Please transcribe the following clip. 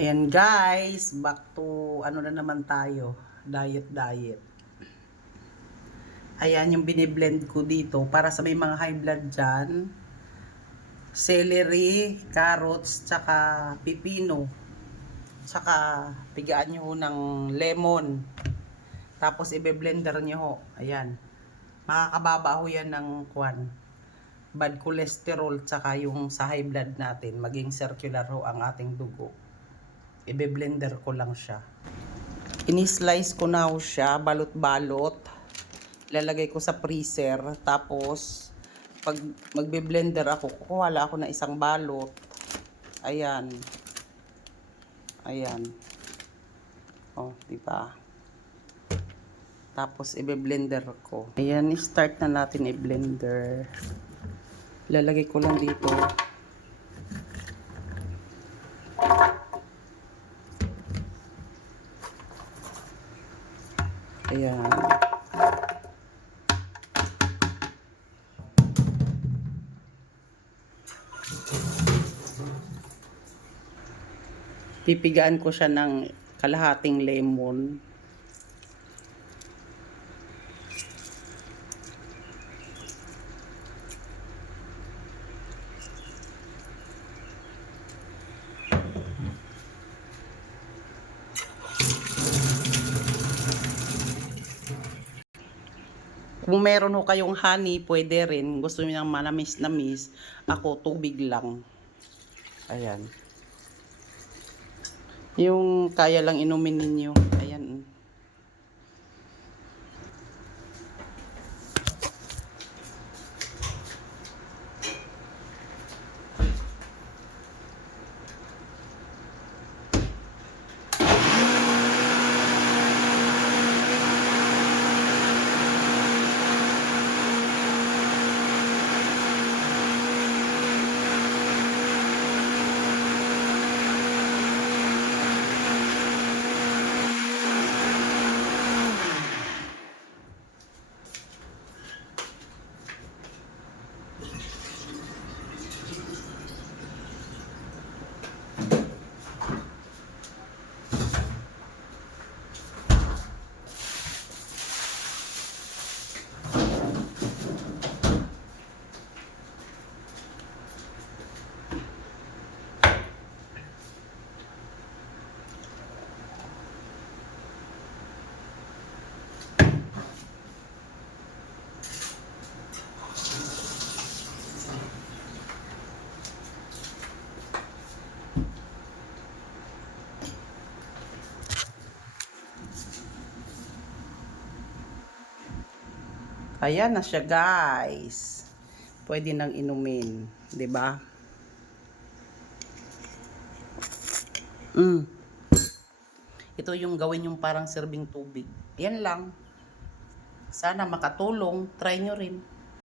Ayan guys, back to ano na naman tayo, diet. Ayan yung biniblend ko dito para sa may mga high blood dyan. Celery, carrots, tsaka pipino. Tsaka pigaan nyo ho ng lemon. Tapos ibe-blender nyo ho. Ayan. Makakababa ho yan ng bad cholesterol tsaka yung sa high blood natin. Maging circular ho ang ating dugo. Ibe-blender ko lang siya. Ini-slice ko na ho siya, balot-balot. Lalagay ko sa freezer. Tapos, pag magbe-blender ako, kukuha ako ng isang balot. Ayan. Ayan. Oh, diba? Tapos, ibe-blender ko. Ayan, start na natin i-blender. Lalagay ko lang dito. Ayan. Pipigaan ko siya ng kalahating lemon. Kung meron ho kayong honey, pwede rin. Gusto niyo ng manamis-namis. Ako, tubig lang. Ayan. Yung kaya lang inumin ninyo. Ayan. Ayan na siya, guys. Pwede nang inumin, 'di ba? Ito yung gawin yung parang serving tubig. Yan lang. Sana makatulong. Try nyo rin.